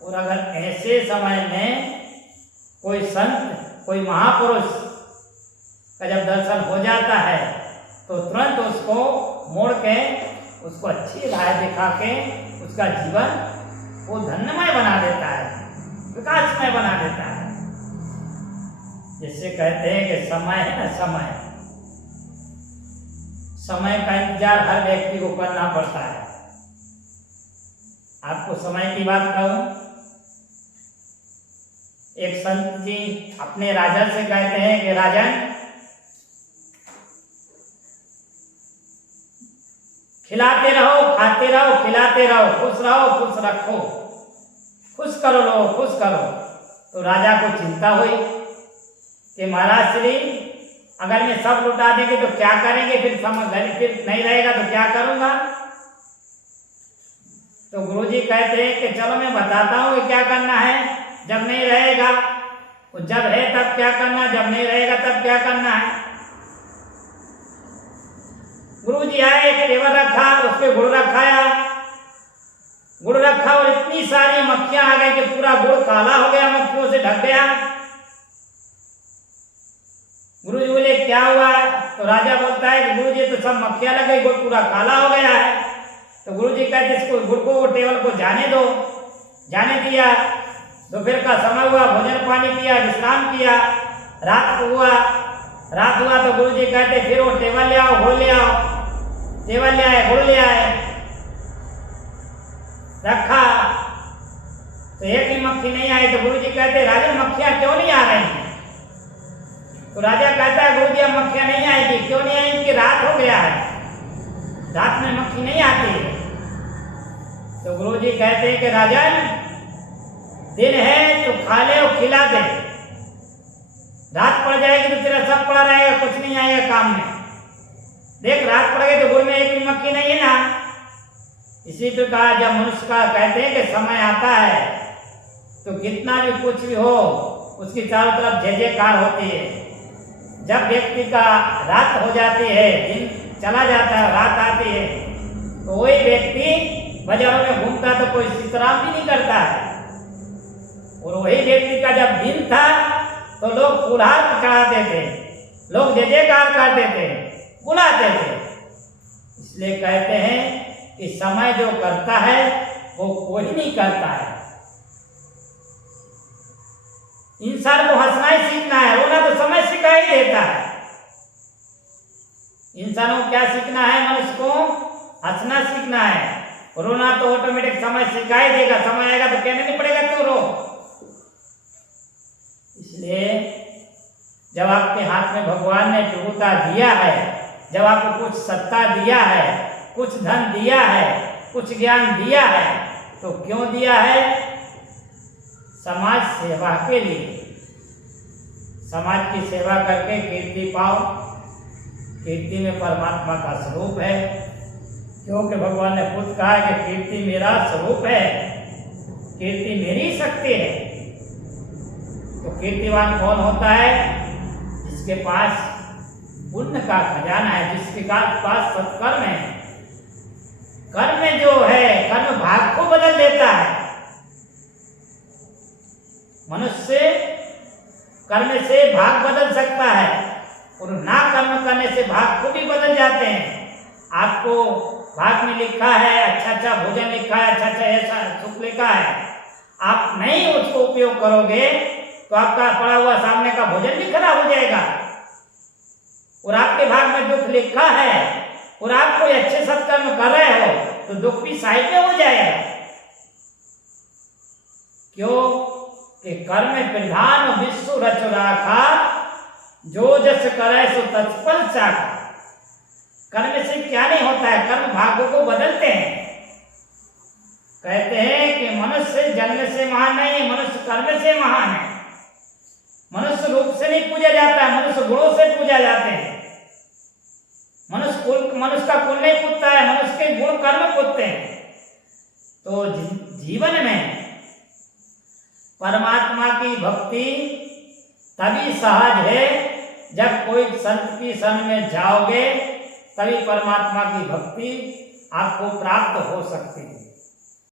और अगर ऐसे समय में कोई संत, कोई महापुरुष का जब दर्शन हो जाता है तो तुरंत उसको मोड़ के, उसको अच्छी राह दिखा के उसका जीवन वो धन्यमय बना देता है, विकासमय बना देता है। जिससे कहते हैं कि समय है ना, समय का इंतजार हर व्यक्ति को करना पड़ता है। आपको समय की बात कहूं, एक संत जी अपने राजा से कहते हैं कि राजन, खिलाते रहो, खाते रहो, खिलाते रहो, खुश रहो, खुश रखो, खुश करो लोग, खुश करो। तो राजा को चिंता हुई कि महाराज श्री, अगर मैं सब लुटा देंगे तो क्या करेंगे, फिर फिर नहीं रहेगा तो क्या करूंगा। तो गुरुजी कहते हैं कि चलो मैं बताता हूं कि क्या करना है जब नहीं रहेगा, और जब है तब क्या करना, जब नहीं रहेगा तब क्या करना है। गुरुजी आए, एक टेबल रखा, उस पे गुड़ रखाया, गुड़ रखा और इतनी सारी मक्खियां आ गई कि पूरा गुड़ काला हो गया, मक्खियों से ढक गया। गुरुजी बोले क्या हुआ? तो राजा बोलता है कि गुरुजी तो सब मक्खियां लग गई, गुड़ पूरा काला हो गया है। तो गुरुजी कहते इसको, गुड़ को, वो टेबल को जाने दो। जाने दिया। दोपहर का समय हुआ, भोजन पानी किया, विश्राम किया, रात हुआ तो गुरुजी कहते फिर वो टेबल ले आओ, गुड़ ले आओ। टेबल ले आए, गुड़ ले आए, रखा तो एक भी मक्खी नहीं आई। तो गुरुजी कहते राजन मक्खियां क्यों नहीं आ रही? तो राजा कहता है गुरुजी अब मक्खियां नहीं आएगी। क्यों नहीं आएगी? कि रात हो गया है, रात में मक्खी नहीं आती। तो गुरुजी कहते हैं कि राजन दिन है तो खा ले और खिला दे, रात पड़ जाएगी तो तेरा सब पड़ा रहेगा, कुछ नहीं आएगा काम में। देख रात पड़ गई तो गुड़ में एक भी मक्खी नहीं है ना। इसी प्रकार जब मनुष्य का कहते हैं कि समय आता है तो कितना भी कुछ भी हो उसकी चारों तरफ जय जयकार होती है। जब व्यक्ति का रात हो जाती है, दिन चला जाता है, रात आती है, तो वही व्यक्ति बाजारों में घूमता तो कोई सीताराम भी नहीं करता है। और वही व्यक्ति का जब दिन था तो लोग फुलहार चढ़ाते थे, लोग जय जयकार करते थे, बुलाते थे। इसलिए कहते हैं कि समय जो करता है वो कोई नहीं करता है। इंसान को हंसना ही सीखना है, रोना तो समय सिखा ही देता है। इंसानों को क्या सीखना है? मनुष्य को हंसना सीखना है, रोना तो ऑटोमेटिक समय सिखा ही देगा। समय आएगा तो कहने नहीं पड़ेगा क्यों रो। इसलिए जब आपके हाथ में भगवान ने प्रभुता दिया है, जब आपको कुछ सत्ता दिया है, कुछ धन दिया है, कुछ ज्ञान दिया है, तो क्यों दिया है? समाज सेवा के लिए। समाज की सेवा करके कीर्ति पाओ। कीर्ति में परमात्मा का स्वरूप है, क्योंकि भगवान ने खुद कहा है कि कीर्ति मेरा स्वरूप है, कीर्ति मेरी शक्ति है। तो कीर्तिवान कौन होता है? जिसके पास पुण्य का खजाना है, जिसके पास सत्कर्म है। कर्म जो है, कर्म भाग को बदल देता है। मनुष्य कर्म से भाग बदल सकता है और ना कर्म करने से भाग को भी बदल जाते हैं। आपको भाग में लिखा है अच्छा अच्छा भोजन लिखा है, अच्छा अच्छा ऐसा सुख लिखा है, आप नहीं उसको उपयोग करोगे तो आपका पड़ा हुआ सामने का भोजन भी खराब हो जाएगा। और आपके भाग में दुख लिखा है और आप कोई अच्छे सत्कर्म कर रहे हो तो दुख भी साइड में हो जाएगा। क्यों? कि कर्म प्रधान विश्व रच राखा, जो जस करे सो तत्पल चाखा। कर्म से क्या नहीं होता है? कर्म भाग्यों को बदलते हैं। कहते हैं कि मनुष्य जन्म से महान नहीं है, मनुष्य कर्म से महान है। मनुष्य रूप से नहीं पूजा जाता है, मनुष्य गुणों से पूजा जाते हैं। मनुष्य का कुल नहीं पूजता है, मनुष्य के गुण कर्म पूजते हैं। तो जीवन में परमात्मा की भक्ति तभी सहज है जब कोई संत की शरण में जाओगे, तभी परमात्मा की भक्ति आपको प्राप्त हो सकती है।